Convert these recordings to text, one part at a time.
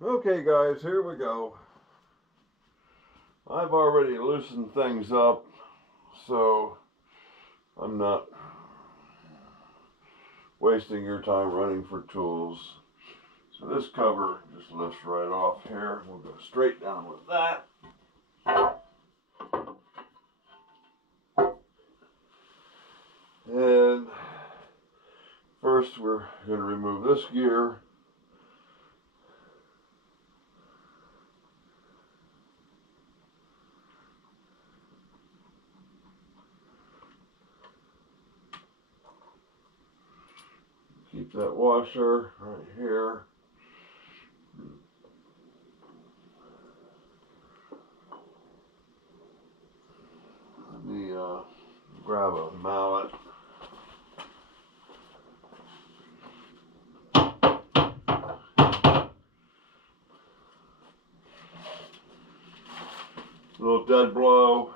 Okay guys, here we go. I've already loosened things up, so I'm not wasting your time running for tools. So this cover just lifts right off here. We'll go straight down with that. And first we're going to remove this gear. Keep that washer right here. Let me grab a mallet. A little dead blow.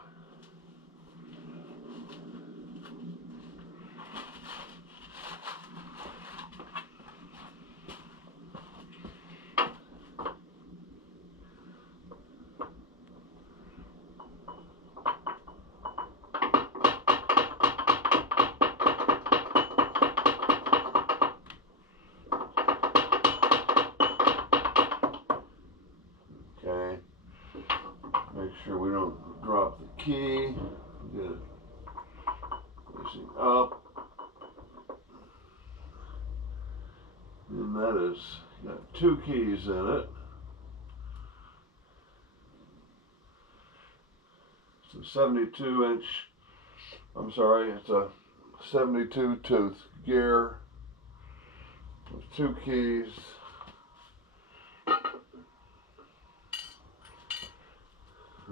Okay. Make sure we don't drop the key. Get it facing up. And that is got 2 keys in it. It's a 72-inch, it's a 72 tooth gear with 2 keys.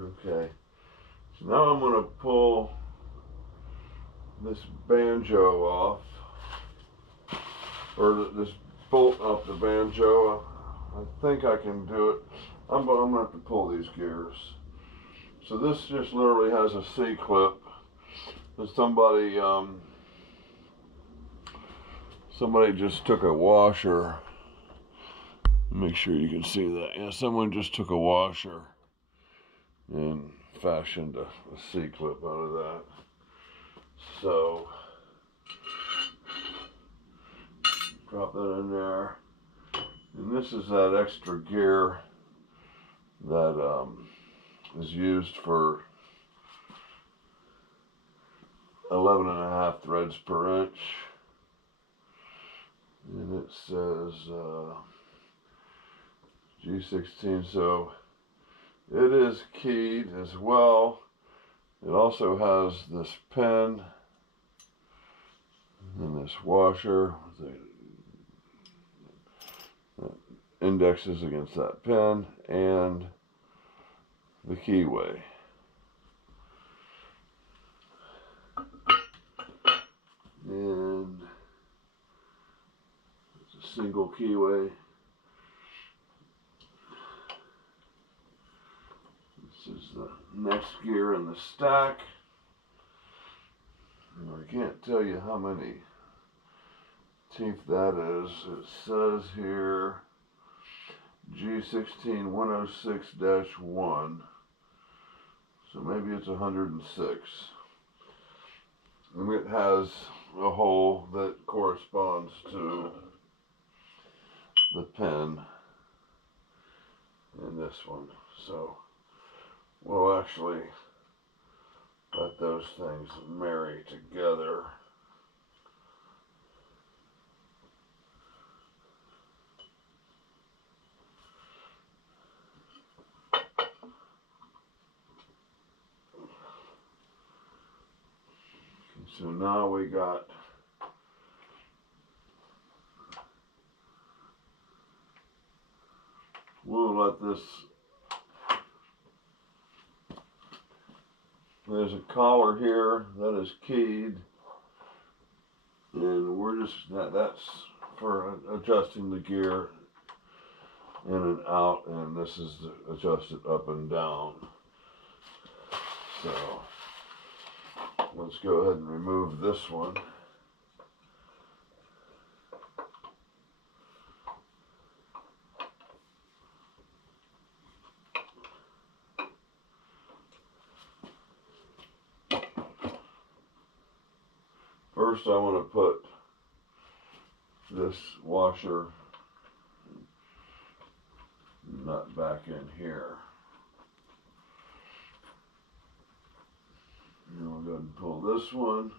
Okay, so now I'm going to pull this banjo off, or this bolt off the banjo. I think I can do it. I'm going to have to pull these gears. So this just literally has a C-clip. Somebody just took a washer. Make sure you can see that. Yeah, someone just took a washer and fashioned a C-clip out of that. So drop that in there. And this is that extra gear that is used for 11.5 threads per inch. And it says G16, so it is keyed as well. It also has this pin and this washer that indexes against that pin and the keyway. And it's a single keyway. This is the next gear in the stack. And I can't tell you how many teeth that is. It says here G16 106-1. So maybe it's 106. And it has a hole that corresponds to the pin in this one. So we'll actually let those things marry together. So now we got we'll let this, there's a collar here that is keyed, and we're just, that's for adjusting the gear in and out, and this is to adjust it up and down. So let's go ahead and remove this one. first I want to put this washer nut back in here. And we'll go ahead and pull this one.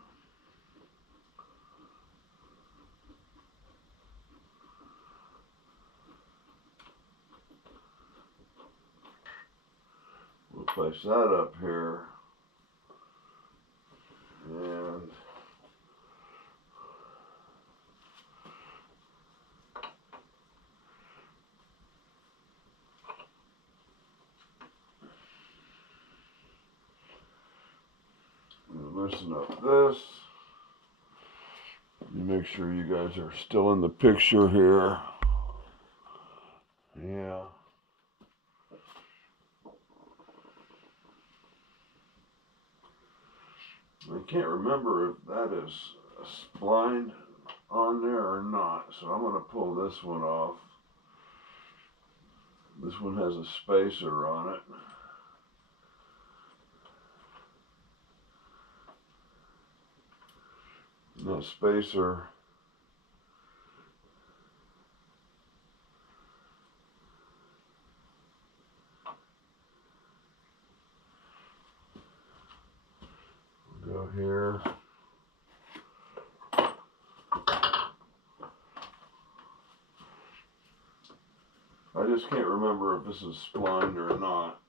We'll place that up here. And we'll loosen up this. Make sure you guys are still in the picture here. Yeah. I can't remember if that is a spline on there or not, so I'm going to pull this one off. This one has a spacer on it. And that spacer will go here. I just can't remember if this is splined or not.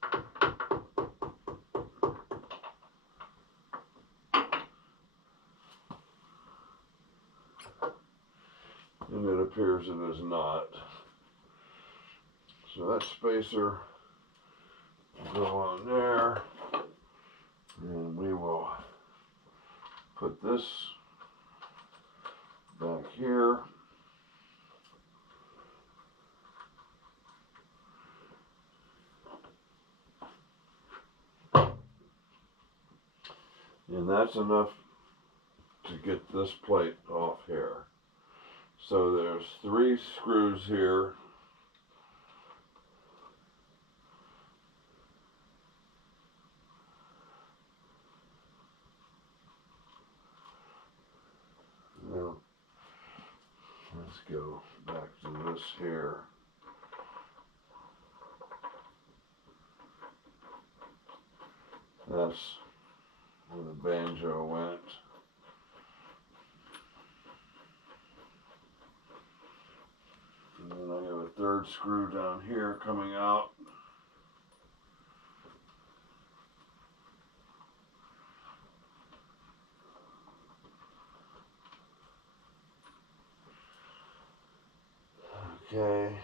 And it appears it is not. So that spacer will go on there. And we will put this back here. And that's enough to get this plate off here. So there's 3 screws here. Now, let's go back to this here. That's where the banjo went. And then I have a 3rd screw down here coming out. Okay.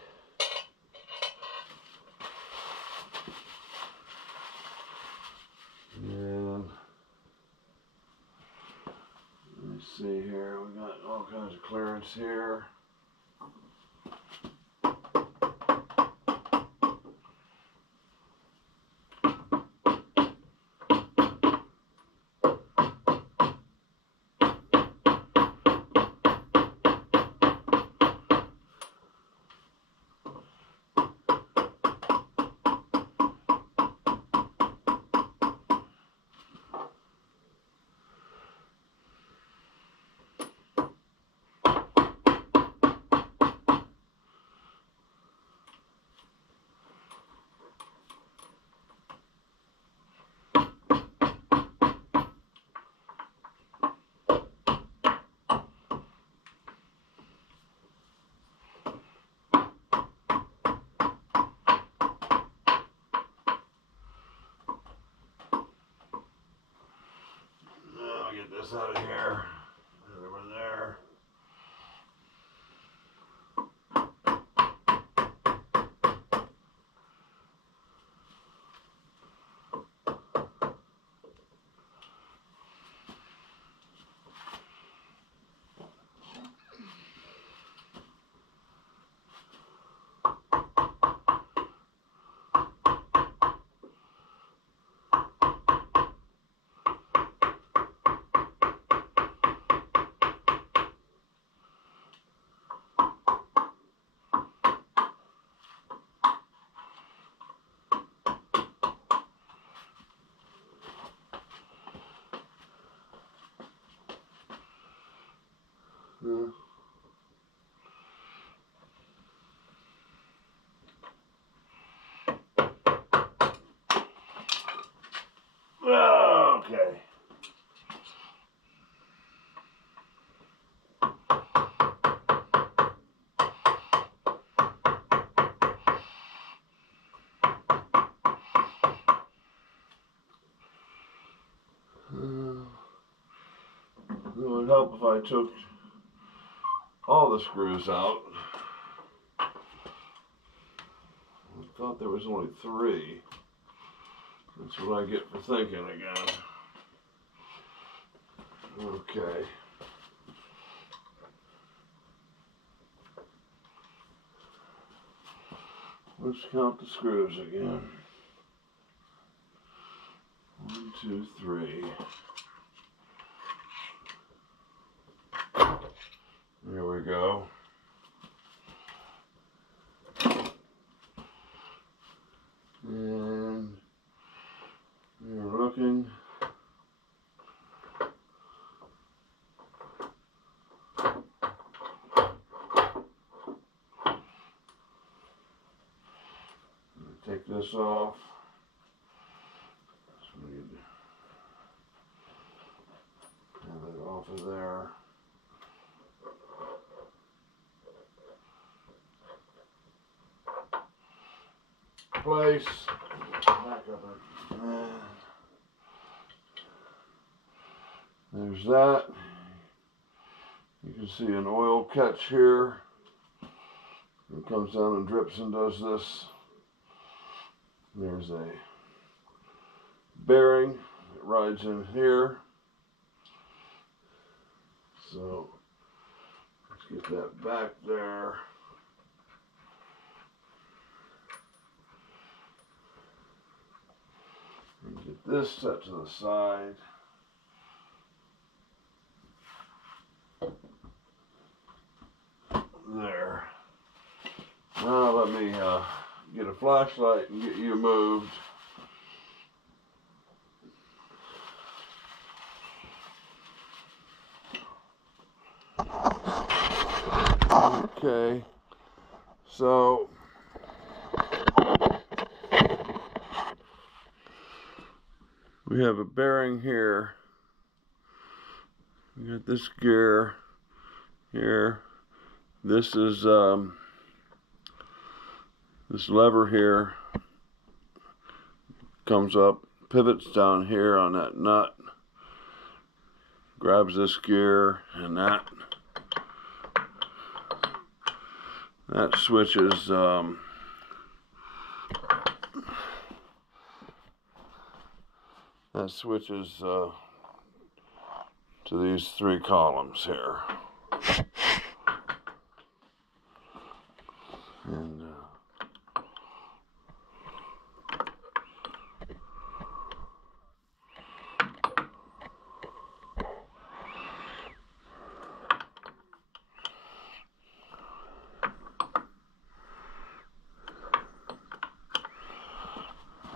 And let me see here, we got all kinds of clearance here. This out of here, over there. Okay. It would help if I took all the screws out. I thought there was only 3. That's what I get for thinking again. Okay. Let's count the screws again. 1, 2, 3. There we go. And we're looking. Take this off. So we need to have it off of there. Place. Back of it. There's that. You can see an oil catch here. It comes down and drips and does this. There's a bearing that rides in here. So let's get that back there. And get this set to the side. There. Now let me get a flashlight and get you moved. Okay, so we have a bearing here. We got this gear here. This is this lever here comes up, pivots down here on that nut, grabs this gear, and that switches to these 3 columns here. And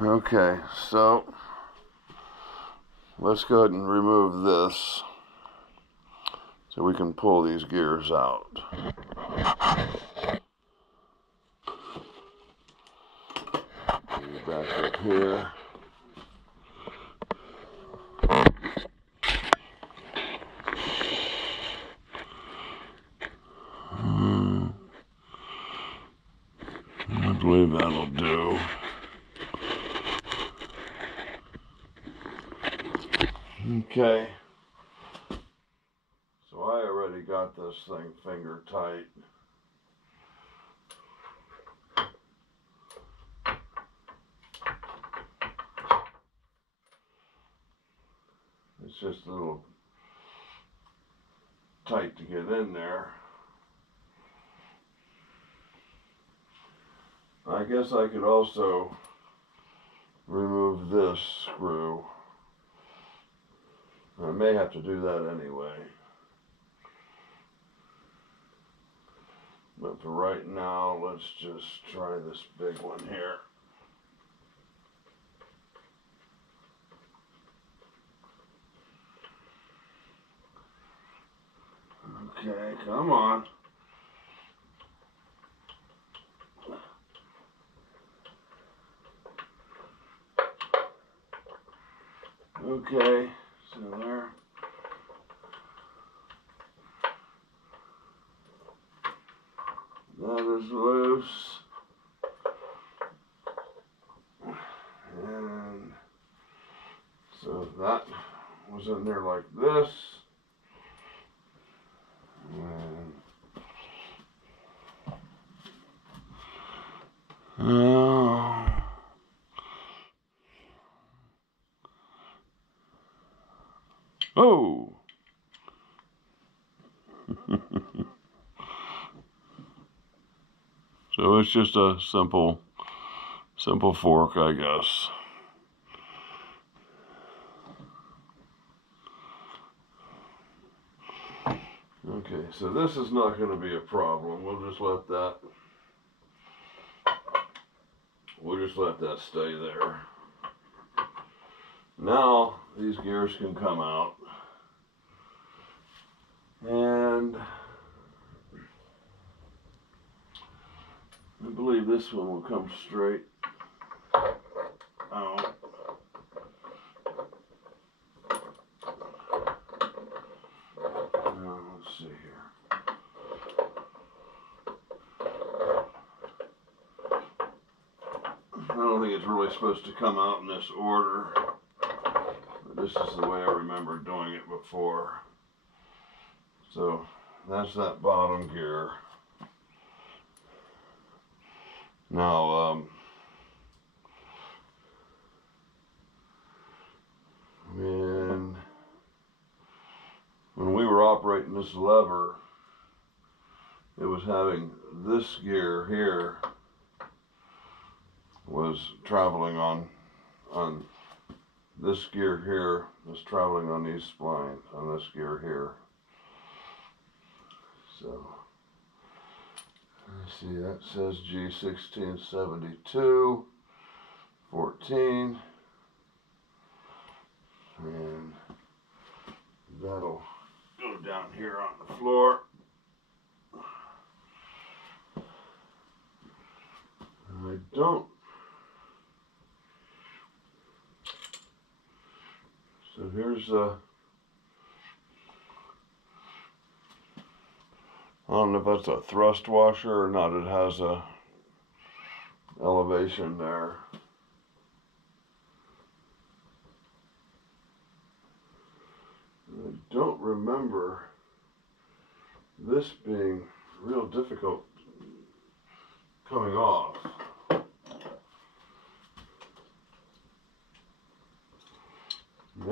okay, so let's go ahead and remove this so we can pull these gears out. Back up here. I believe that'll do. Okay. So I already got this thing finger tight. It's just a little tight to get in there. I guess I could also remove this screw. I may have to do that anyway. But for right now, let's just try this big one here. Okay, come on. Okay, so there. That is loose. And so that was in there like this. And oh. So it's just a simple fork, I guess. Okay, so this is not going to be a problem. We'll just let that stay there. Now these gears can come out, and I believe this one will come straight out. Now let's see here. I don't think it's really supposed to come out in this order, but this is the way I remember doing it before. So that's that bottom gear. Now, when we were operating this lever, it was having this gear here was traveling on this gear here was traveling on these splines, on this gear here. So let's see, that says G1672 14, and that'll go down here on the floor. And I don't. So here's I don't know if that's a thrust washer or not. It has a elevation there. I don't remember this being real difficult coming off.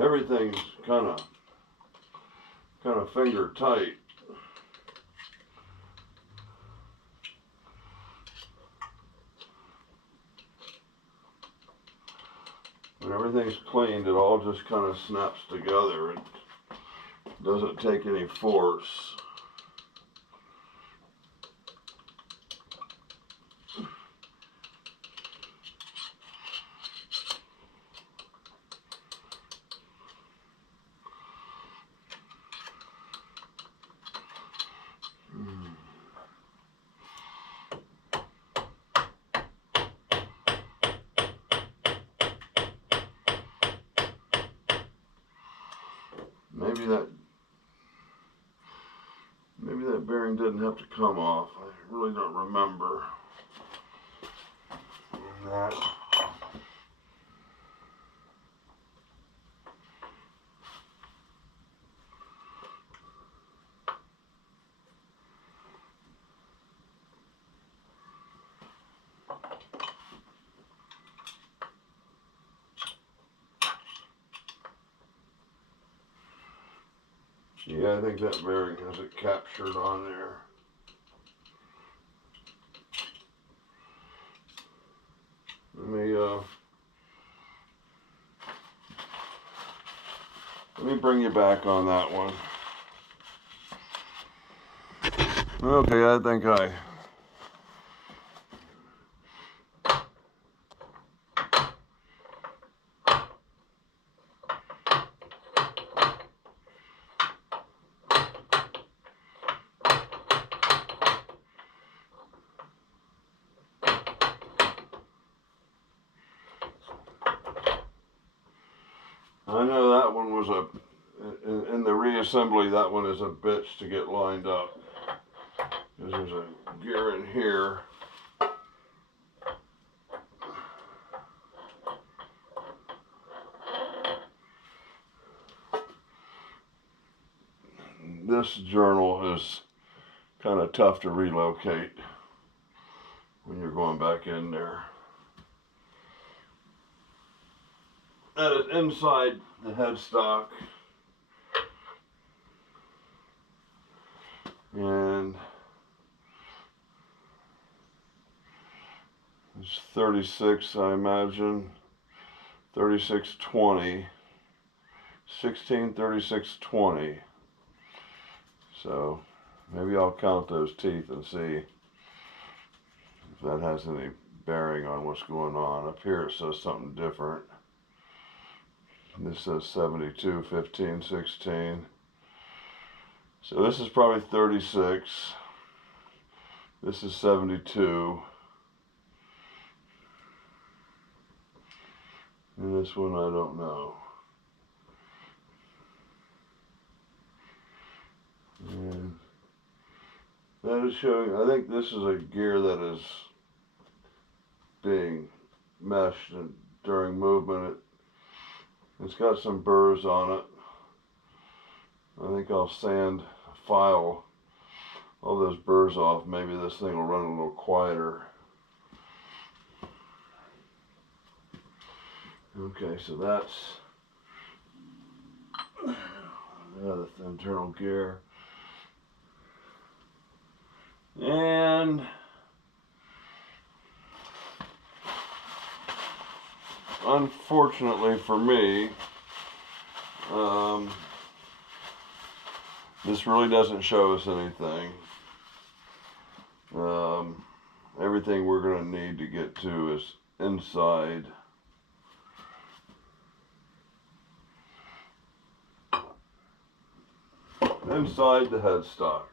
Everything's kind of finger tight. When everything's cleaned, it all just kind of snaps together. It doesn't take any force. Maybe that bearing didn't have to come off. I really don't remember that. Yeah, I think that bearing has it captured on there. Let me bring you back on that one. Okay, I think I know that one was in the reassembly, that one is a bitch to get lined up. Because there's a gear in here. This journal is kind of tough to relocate when you're going back in there. That is inside the headstock. And it's 36, I imagine. 3620. 163620. So maybe I'll count those teeth and see if that has any bearing on what's going on. Up here it says something different. This says 72, 15, 16. So this is probably 36. This is 72. And this one I don't know. And that is showing, I think this is a gear that is being meshed and during movement. It's got some burrs on it. I think I'll file all those burrs off. Maybe this thing will run a little quieter. Okay, so that's the internal gear. And unfortunately for me, this really doesn't show us anything. Everything we're going to need to get to is inside. Inside the headstock.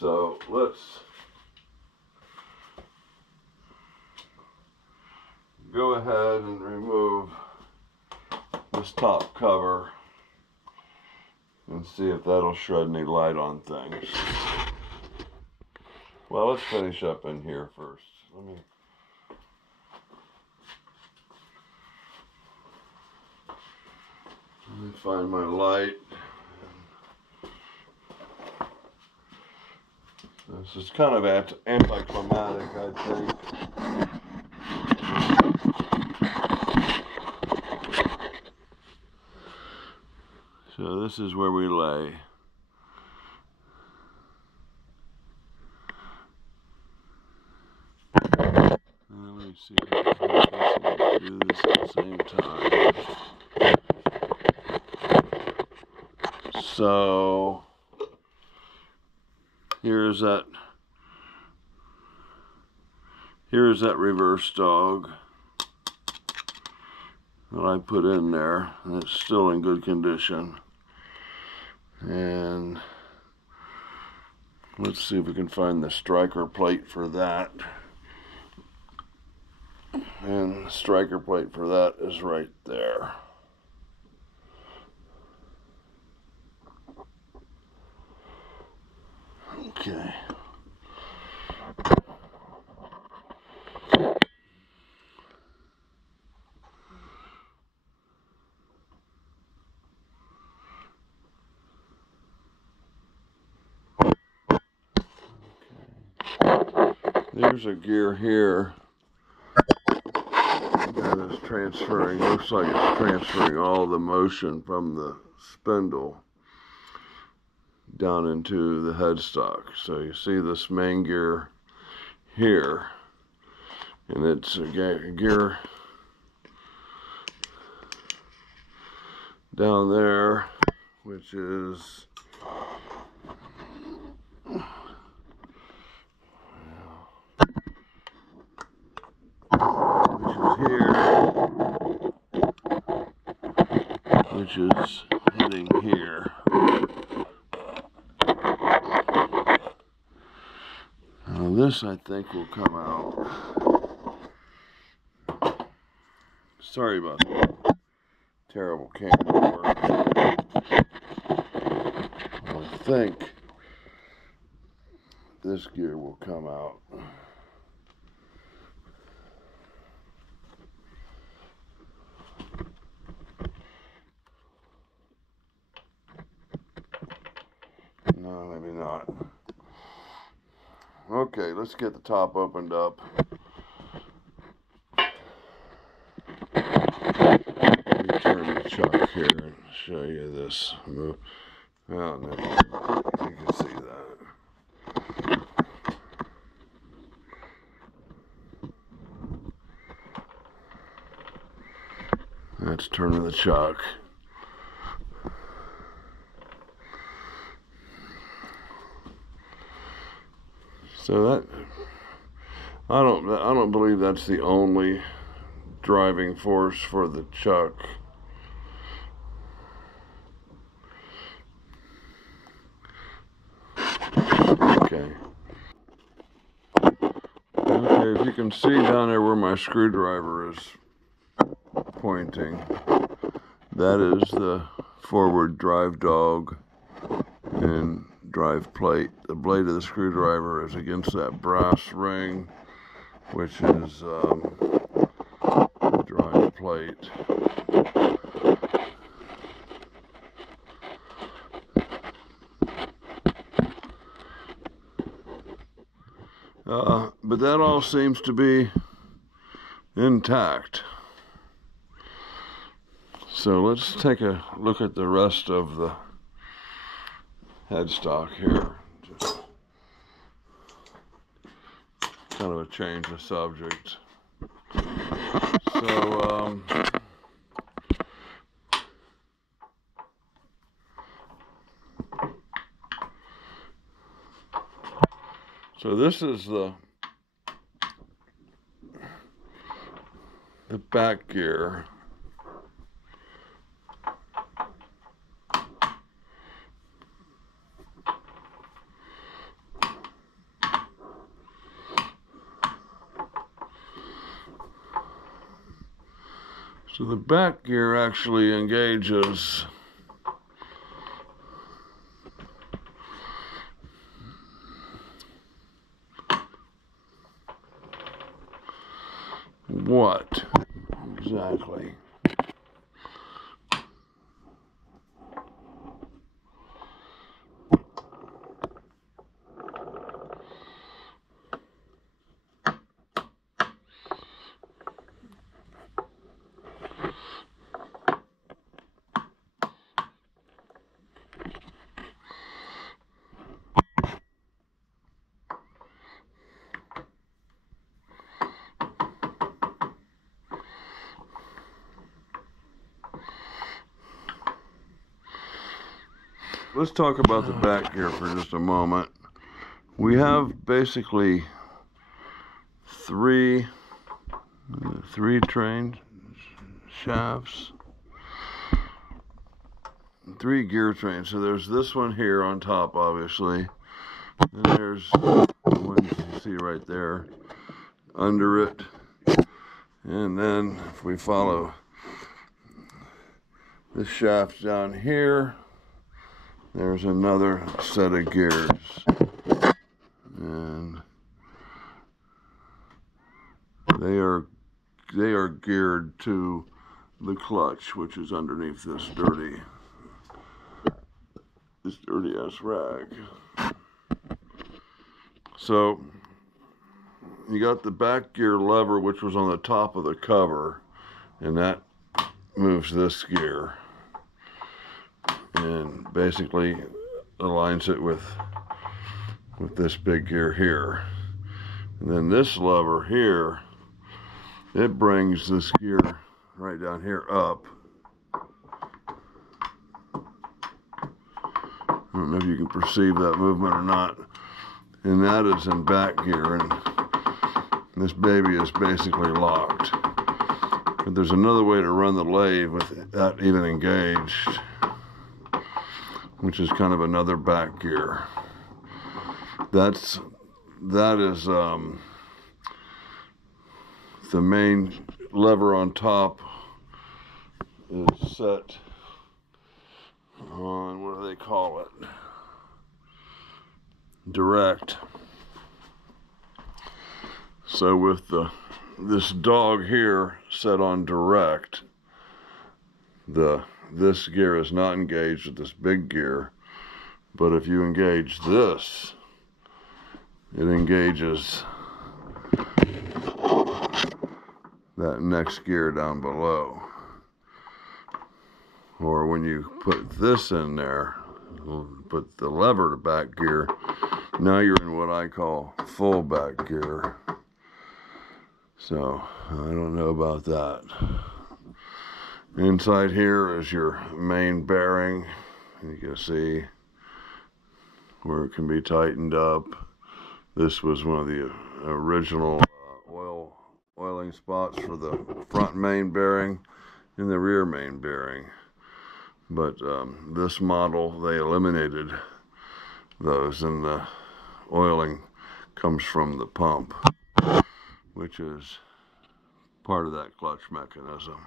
So let's go ahead and remove this top cover and see if that'll shed any light on things. Well, let's finish up in here first. Let me find my light. This is kind of anticlimactic, I think. So this is where we lay. Let me see if I can do this at the same time. So here's that reverse dog that I put in there, and it's still in good condition. And let's see if we can find the striker plate for that. And the striker plate for that is right there. Okay. There's a gear here that is transferring, looks like it's transferring all the motion from the spindle down into the headstock. So you see this main gear here, and it's a gear down there, which is here, which is heading here. Now this, I think, will come out. Sorry about that. Terrible camera work. I think this gear will come out. No, maybe not. Okay, let's get the top opened up. Let me turn the chuck here and show you this move. Well, no, you can see that. That's turning the chuck. So that I don't believe that's the only driving force for the chuck. Okay. Okay, if you can see down there where my screwdriver is pointing, that is the forward drive dog and drive plate. The blade of the screwdriver is against that brass ring, which is the drive plate. But that all seems to be intact. So let's take a look at the rest of the headstock here. Just kind of a change of subject. So this is the back gear. So the back gear actually engages what exactly? Let's talk about the back gear for just a moment. We have basically three train shafts, 3 gear trains. So there's this one here on top, obviously. And there's the one you see right there under it. And then if we follow the shaft down here, there's another set of gears, and they are geared to the clutch, which is underneath this dirty ass rag. So you got the back gear lever, which was on the top of the cover, and that moves this gear and basically aligns it with this big gear here. And then this lever here, it brings this gear right down here up. I don't know if you can perceive that movement or not. And that is in back gear, and this baby is basically locked. But there's another way to run the lathe with that even engaged, which is kind of another back gear. That is the main lever on top is set on, what do they call it? Direct. So with this dog here set on direct, this gear is not engaged with this big gear, but if you engage this, it engages that next gear down below. Or when you put this in there, put the lever to back gear, now you're in what I call full back gear. So I don't know about that. Inside here is your main bearing. You can see where it can be tightened up. This was one of the original oiling spots for the front main bearing and the rear main bearing. But this model, they eliminated those, and the oiling comes from the pump, which is part of that clutch mechanism.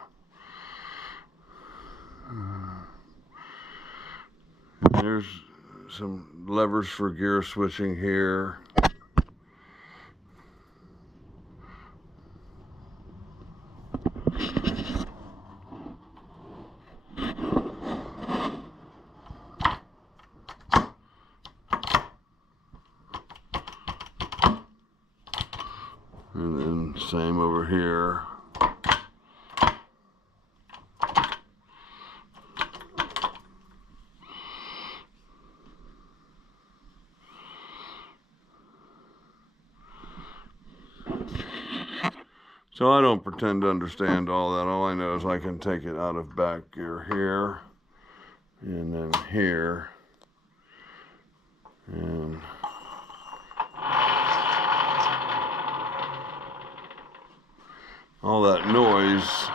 There's some levers for gear switching here. And then same over here. So I don't pretend to understand all that. All I know is I can take it out of back gear here, and then here, and all that noise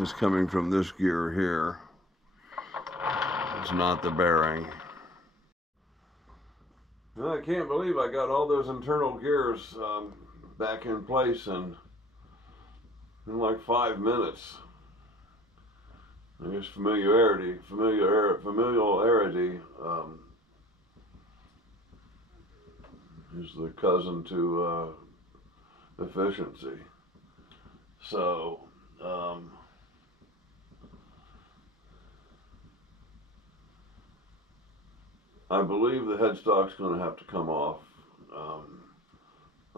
is coming from this gear here. It's not the bearing. Well, I can't believe I got all those internal gears back in place in like 5 minutes. I guess familiarity is the cousin to efficiency. So I believe the headstock's going to have to come off.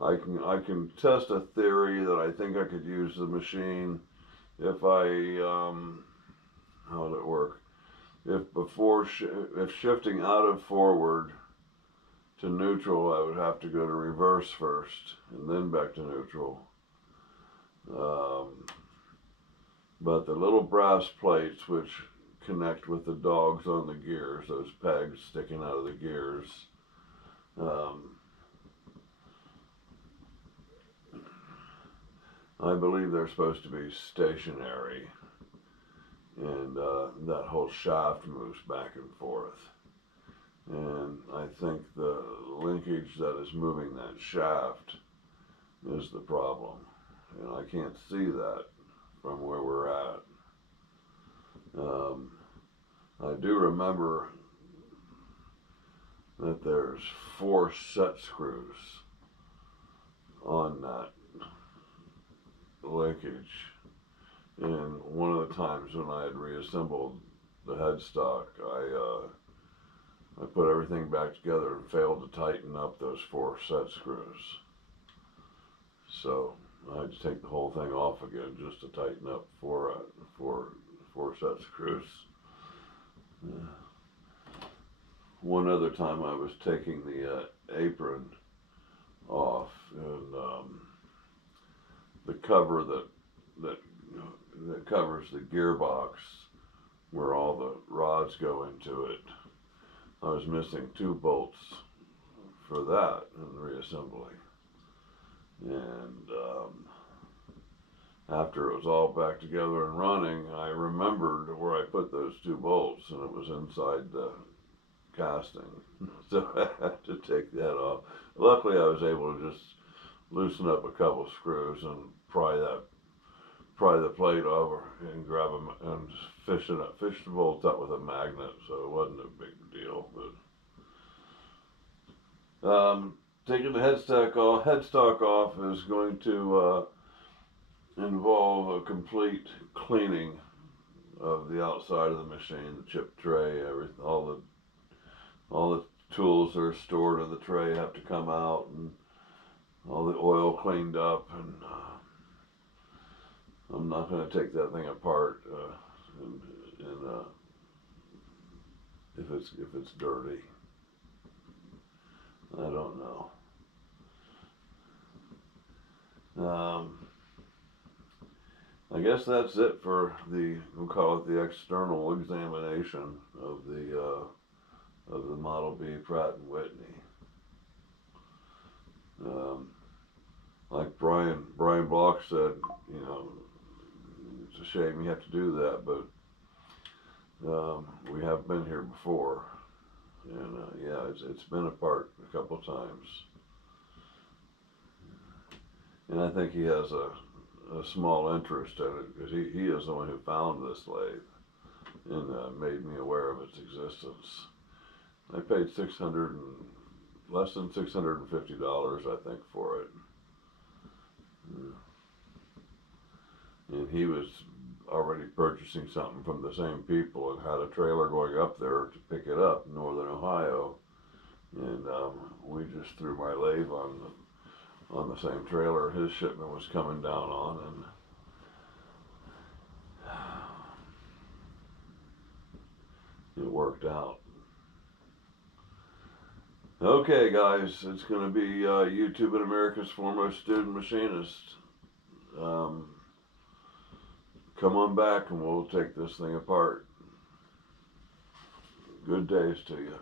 I can test a theory that I think I could use the machine if how would it work? If shifting out of forward to neutral, I would have to go to reverse first and then back to neutral. But the little brass plates which connect with the dogs on the gears, those pegs sticking out of the gears, I believe they're supposed to be stationary, and that whole shaft moves back and forth. And I think the linkage that is moving that shaft is the problem. And I can't see that from where we're at. I do remember that there's 4 set screws on that linkage. And one of the times when I had reassembled the headstock, I put everything back together and failed to tighten up those 4 set screws. So I had to take the whole thing off again just to tighten up 4 set screws. One other time I was taking the apron off, and the cover that covers the gearbox where all the rods go into it, I was missing 2 bolts for that in the reassembly. And after it was all back together and running, I remembered where I put those 2 bolts, and it was inside the casting. So I had to take that off. Luckily, I was able to just loosen up a couple screws and pry the plate over and grab them and fish the bolts up with a magnet, so it wasn't a big deal. But taking the headstock off is going to involve a complete cleaning of the outside of the machine, the chip tray, everything, all the tools that are stored in the tray have to come out, and all the oil cleaned up. And I'm not going to take that thing apart, and if it's dirty, I don't know. I guess that's it for we'll call it the external examination of the Model B Pratt and Whitney. Like Brian Block said, you know, it's a shame you have to do that, but we have been here before, and yeah, it's been apart a couple times, and I think he has a small interest in it because he is the one who found this lathe and made me aware of its existence. I paid less than $650, I think, for it. And he was already purchasing something from the same people and had a trailer going up there to pick it up in northern Ohio. And we just threw my lathe on the same trailer his shipment was coming down on, and it worked out. Okay, guys, it's going to be YouTube and America's Foremost Student Machinist. Come on back and we'll take this thing apart. Good days to you.